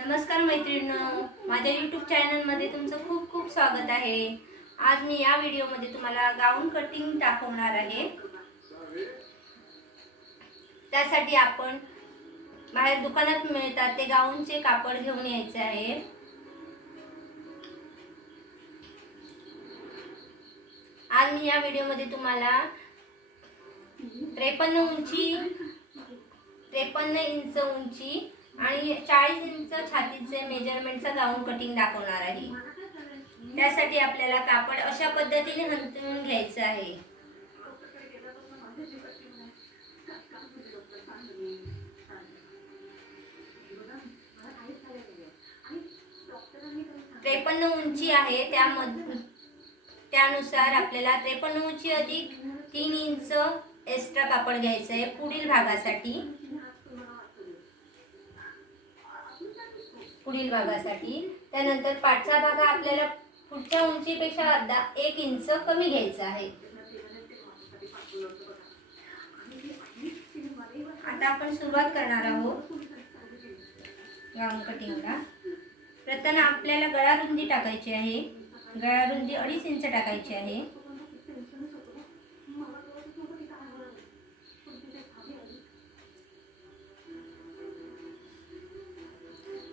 नमस्कार मैत्रिणींनो, माझ्या यूट्यूब चॅनलमध्ये तुमचं खूप खूप स्वागत आहे। आज मी या व्हिडिओमध्ये तुम्हाला गाऊन कटिंग दाखवणार आहे। त्यासाठी आपण बाहेर दुकानात मिळतात ते गाऊनचे कापड घेऊन यायचे आहे। आज मी या व्हिडिओमध्ये तुम्हाला 53 इंच उंची आणि 40 इंच छातीचे मेजरमेंटचा गाऊन कटिंग दाखवणार आहे। त्यासाठी आपल्याला कापड अशा पद्धतीने हंतरून घ्यायचं आहे। त्रेपन्न उंची आहे, त्यानुसार आपल्याला 53 उंची अधिक 3 इंच एक्स्ट्रा कापड घ्यायचं आहे पुढील भागासाठी। त्यानंतर पाठचा भाग आपल्याला पुढच्या उंचीपेक्षा अर्धा 1 इंच कमी घ्यायचा आहे। आता आपण सुरुवात करणार आहोत गाऊन कटिंगला। प्रथम आपल्याला गळा रुंदी टाकायची आहे। गळा रुंदी 2.5 इंच टाकायची आहे।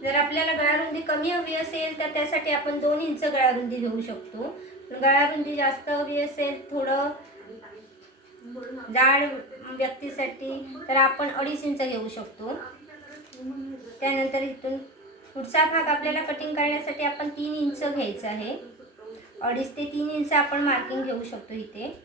जर आपल्याला गळा रुंदी कमी हवी असेल तर त्यासाठी आपण 2 इंच गळा रुंदी घेऊ शकतो। गळा रुंदी जास्त हवी असेल थोडं जाड व्यक्तीसाठी तर आपण 2.5 इंच घेऊ शकतो। त्यानंतर इथून पुढचा भाग आपल्याला कटिंग करण्यासाठी आपण 3 इंच घ्यायचं आहे। 2.5 ते 3 इंच आपण मार्किंग घेऊ शकतो इथे।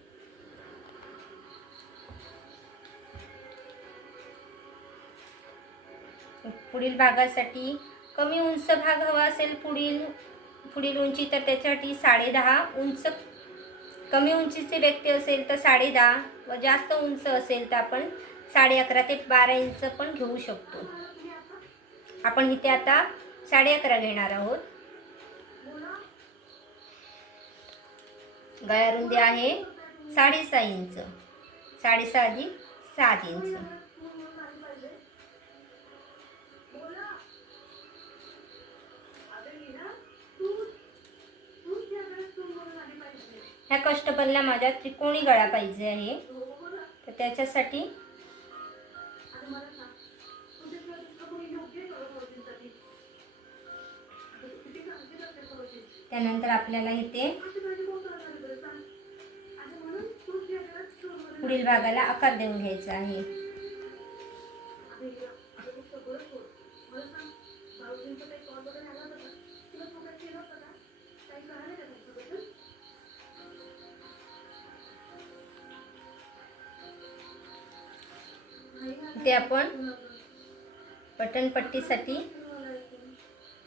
पुढील भागासाठी कमी उंच भाग हवा असेल पुढील उंची तर त्याच्यासाठी 10.5 इंच। कमी उंचीचे व्यक्ती असेल तर 10.5 व जास्त उंच असेल तर आपण 11.5 ते 12 इंच पण घेऊ शकतो। आपण इथे आता 11.5 घेणार आहोत। गळा रुंदी आहे 6.5 इंच। 6.5 अधिक 7 इंच। ह्या कस्टमरला माझ्या त्रिकोणी गळा पाहिजे आहे, तर त्याच्यासाठी त्यानंतर आपल्याला इथे पुढील भागाला आकार देऊन घ्यायचा आहे। इथे आपण पट्टीसाठी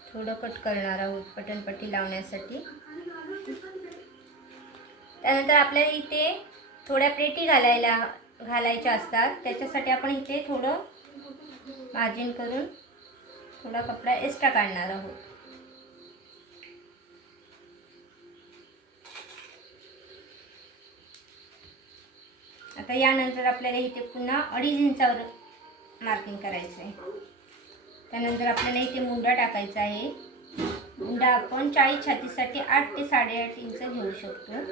थोडं कट करणार आहोत, पट्टी लावण्यासाठी। त्यानंतर आपल्याला इथे थोड्या प्लेटी घालायच्या असतात, त्याच्यासाठी आपण इथे थोडं मार्जिन करून थोडा कपडा एक्स्ट्रा काढणार आहोत। आता यानंतर आपल्याला इथे पुन्हा 2.5 इंचावर मार्किंग करायचं आहे। त्यानंतर आपल्याला इथे मुंडा टाकायचा आहे। मुंडा आपण 40 छातीसाठी 8 ते 8.5 इंच घेऊ शकतो।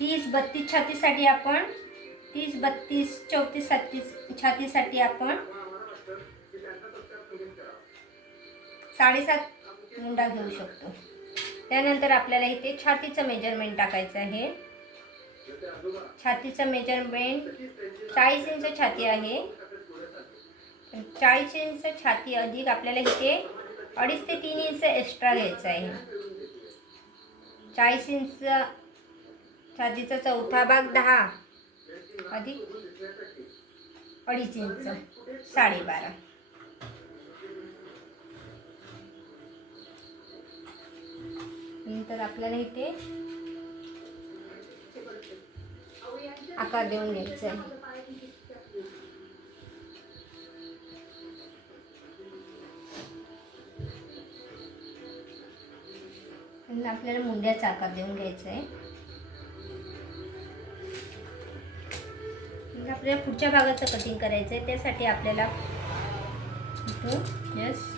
तीस 32 छातीसाठी आपण 30 32 34 36 छातीसाठी आपण 7.5 मुंडा घेऊ शकतो। त्यानंतर आपल्याला इथे छातीचं मेजरमेंट टाकायचं आहे। छातीचं मेजरमेंट 40 इंच छाती आहे। 40 इंच छाती अधिक आपल्याला इथे 2.5 ते 3 इंच एक्स्ट्रा घ्यायचं आहे। 40 इंच छातीचा चौथा भाग 10 अधिक 2.5 इंच 12.5। नंतर आपल्याला इथे आकार देऊन घ्यायचा आहे। आपल्याला मुंड्याचा आकार देऊन घ्यायचा आहे। आता आपल्याला पुढच्या भागाचं कटिंग करायचं आहे. त्यासाठी आपल्याला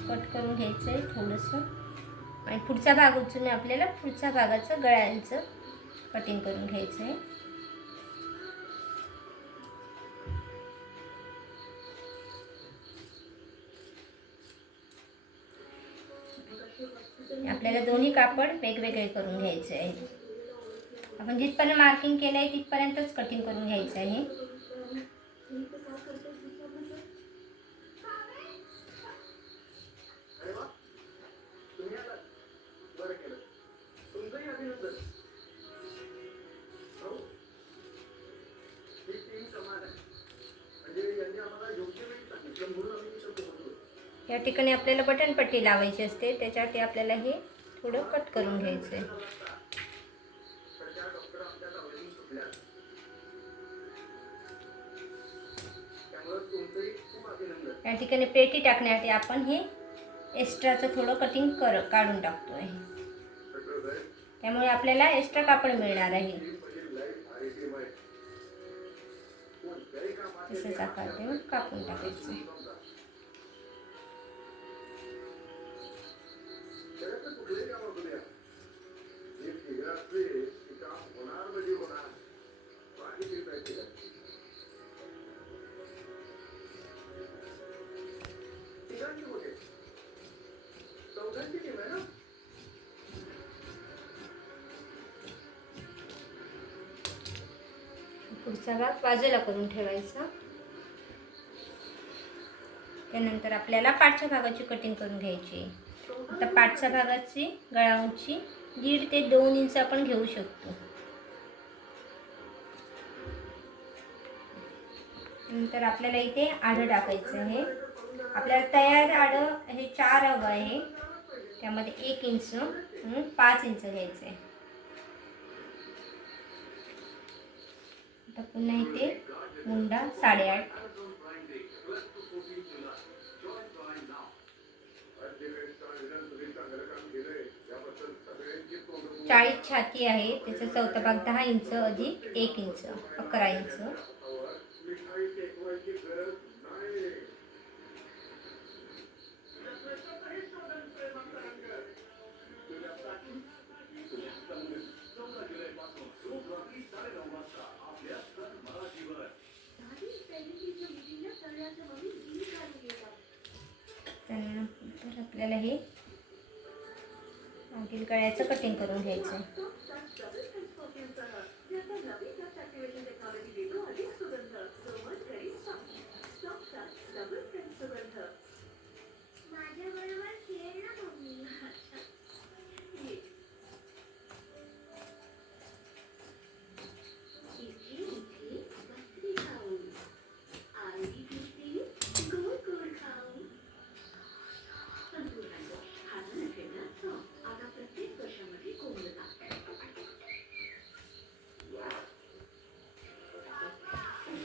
कट करून घ्यायचं आहे थोडंसं आणि पुढचा भाग उचलून आपल्याला पुढच्या भागाचं गळ्यांचं कटिंग करून घ्यायचं आहे. आपल्याला दोन्ही कापड वेगवेगळे करून घ्यायचे आहे. आपण जिथपर्यंत मार्किंग केलं आहे तिथपर्यंतच कटिंग करून घ्यायचं आहे. या ठिकाणी आपल्याला बटन पट्टी लावायची असते, त्याच्यासाठी आपल्याला हे थोडं कट करून घ्यायचं आहे. या ठिकाणी पेटी टाकण्यासाठी आपण हे एक्स्ट्राचं थोडं कटिंग काढून टाकतो आहे. त्यामुळे आपल्याला एक्स्ट्रा कापड मिळणार आहे. तसंच आकार देऊन कापून टाकायचं. पुढचा भाग बाजूला करून ठेवायचा. त्यानंतर आपल्याला पाठच्या भागाची कटिंग करून घ्यायची. आता पाठच्या भागाची गळा उंची 1.5 ते 2 इंच आपण घेऊ शकतो. नंतर आपल्याला इथे आडं टाकायचं आहे. आपल्याला तयार आडं हे 4 हवं आहे. त्यामध्ये 1 इंच म्हणून 5 इंच घ्यायचं आहे. आता पुन्हा इथे मुंडा 8.5. 40 छाती आहे. त्याचा चौथा भाग 10 इंच अधिक 1 इंच 11 इंच. त्यानंतर आपल्याला हे मागील गळ्याचं कटिंग करून घ्यायचं आहे.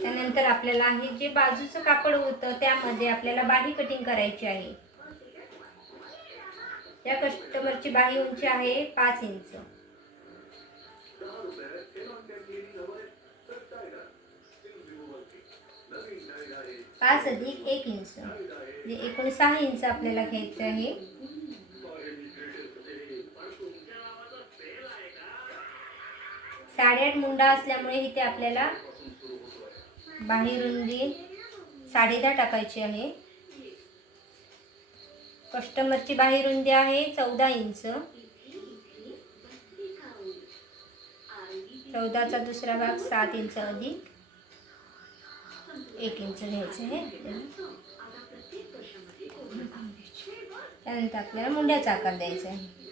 त्यानंतर आपल्याला हे जे बाजूचं कापड होतं त्यामध्ये आपल्याला बाही कटिंग करायची आहे. त्या कस्टमरची बाही उंची आहे 5 इंच. 5 अधिक 1 इंच म्हणजे एकूण 6 इंच आपल्याला घ्यायचं आहे. 8.5 मुंडा असल्यामुळे इथे आपल्याला बाही रुंदी 10.5 टाकायची आहे. कस्टमरची बाही रुंदी आहे 14 इंच. 14चा दुसरा भाग 7 इंच अधिक 1 इंच घ्यायचं आहे. त्यानंतर आपल्याला मुंड्याचा आकार द्यायचा आहे.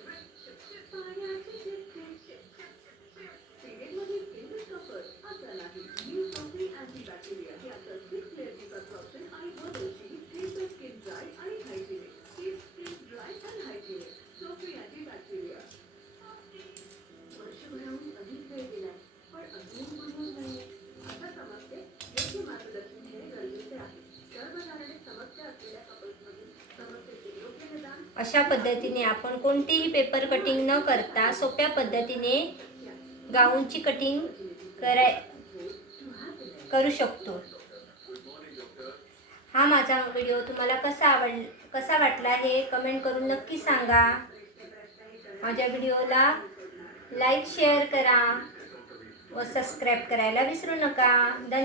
अशा पद्धतीने आपण कोणतीही पेपर कटिंग न करता सोप्या पद्धतीने गाऊनची कटिंग करू शकतो. हा माझा व्हिडिओ तुम्हाला कसा वाटला हे कमेंट करून नक्की सांगा. माझ्या व्हिडिओला लाईक शेअर करा व सबस्क्राईब करायला विसरू नका.